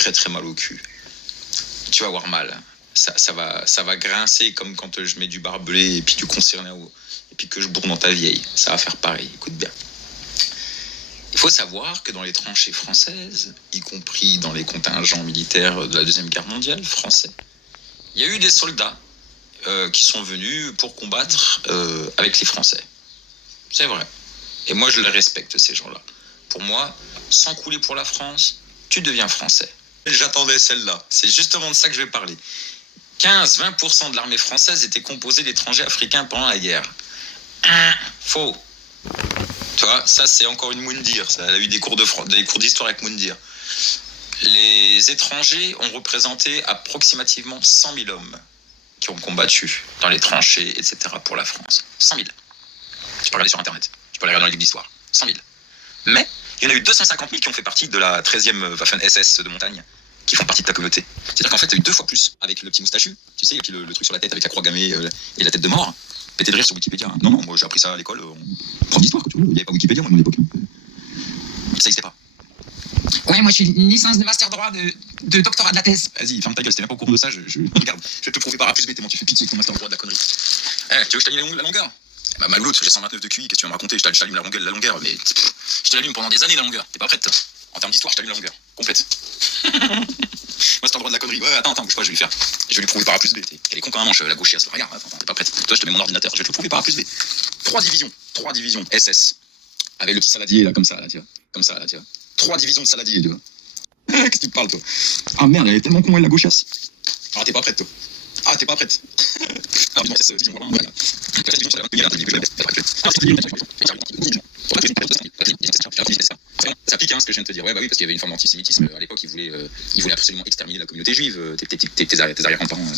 très très mal au cul. Tu vas avoir mal. Ça va grincer comme quand je mets du barbelé et puis du concerné et puis que je bourre dans ta vieille. Ça va faire pareil, écoute bien. Il faut savoir que dans les tranchées françaises, y compris dans les contingents militaires de la Deuxième Guerre mondiale français, il y a eu des soldats qui sont venus pour combattre avec les Français. C'est vrai. Et moi, je les respecte, ces gens-là. Pour moi, sans couler pour la France, tu deviens français. J'attendais celle-là. C'est justement de ça que je vais parler. 15-20% de l'armée française était composée d'étrangers africains pendant la guerre. Faux. Tu vois, ça c'est encore une Moundir. Ça a eu des cours d'histoire avec Moundir. Les étrangers ont représenté approximativement 100 000 hommes qui ont combattu dans les tranchées, etc. pour la France. 100 000. Tu peux regarder sur Internet. Tu peux aller regarder dans les livres d'histoire. 100 000. Mais il y en a eu 250 000 qui ont fait partie de la 13e Waffen-SS de montagne, qui font partie de ta communauté. C'est-à-dire qu'en fait, tu as eu 2 fois plus avec le petit moustachu, tu sais, et puis le truc sur la tête avec la croix gammée et la tête de mort. Pété de rire sur Wikipédia. Hein. Non, moi j'ai appris ça à l'école, prof d'histoire, quoi, tu vois. Il n'y avait pas Wikipédia, moi, à mon époque. Ça n'existait pas. Ouais, moi je suis une licence de master droit de doctorat de la thèse. Vas-y, ferme ta gueule, c'était même pas au courant de ça. Regarde, je vais te prouver par A plus B, comment tu fais pitié avec ton master droit de la connerie. Tu veux que je t'allume la longueur? Bah, ma louloute, j'ai 129 de QI, qu'est-ce que tu vas me raconter? Je t'allume la longueur, mais je te l'allume pendant des années la longueur. T'es pas prête? En termes d'histoire, je t'allume la longueur. Complète. Master droit de la connerie. Ouais, attends, bouge pas, je vais lui faire. Je vais lui prouver par A plus B. Elle est con comme un manche, la gauchiasse. Regarde, attends, t'es pas prête. Toi, je te mets mon ordinateur, je vais te le prouver par A plus B. 3 divisions SS. Avec le petit saladier, là, comme ça, là, tu vois. Comme ça, là, tu vois. 3 divisions de saladier, tu vois. Qu'est-ce que tu te parles, toi? Ah merde, elle est tellement con, elle, la gauchiasse. Ah, t'es pas prête, toi. Ah, t'es pas prête. Ah, non, c'est division, voilà. Ça pique, hein, ce que je viens de te dire. Ouais, bah oui, parce qu'il y avait une forme d'antisémitisme. À l'époque, ils voulaient absolument exterminer la communauté juive, tes arrière-grands-parents.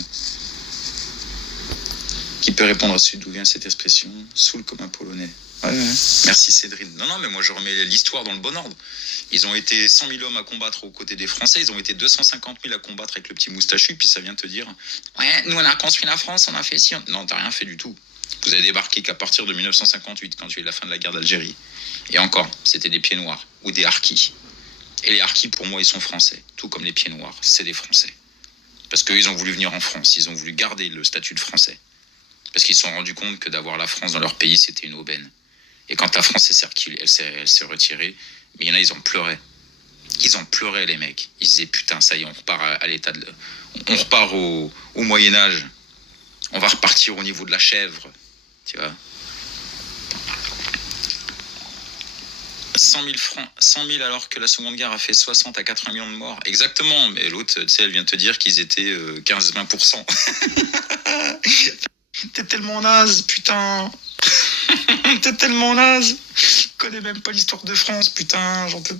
Qui peut répondre à celui d'où vient cette expression? Saoul comme un Polonais. Ouais. Merci Cédrine. Non, mais moi je remets l'histoire dans le bon ordre. Ils ont été 100 000 hommes à combattre aux côtés des Français, ils ont été 250 000 à combattre avec le petit moustachu, puis ça vient te dire ouais, nous on a construit la France, on a fait ci. Non, t'as rien fait du tout. Vous avez débarqué qu'à partir de 1958, quand tu es la fin de la guerre d'Algérie. Et encore, c'était des pieds noirs ou des harkis. Et les harkis, pour moi, ils sont français. Tout comme les pieds noirs, c'est des Français. Parce qu'eux, ils ont voulu venir en France, ils ont voulu garder le statut de Français. Parce qu'ils se sont rendus compte que d'avoir la France dans leur pays, c'était une aubaine. Et quand la France elle s'est retirée, mais il y en a, ils en pleuraient. Ils en pleuraient, les mecs. Ils disaient, putain, ça y est, on repart à l'état de... On repart au Moyen-Âge. On va repartir au niveau de la chèvre. Tu vois. 100 000 francs, 100 000 alors que la Seconde Guerre a fait 60 à 80 millions de morts. Exactement, mais l'autre, tu sais, elle vient te dire qu'ils étaient 15-20%. T'es tellement naze, putain. T'es tellement naze. Je connais même pas l'histoire de France, putain. J'en peux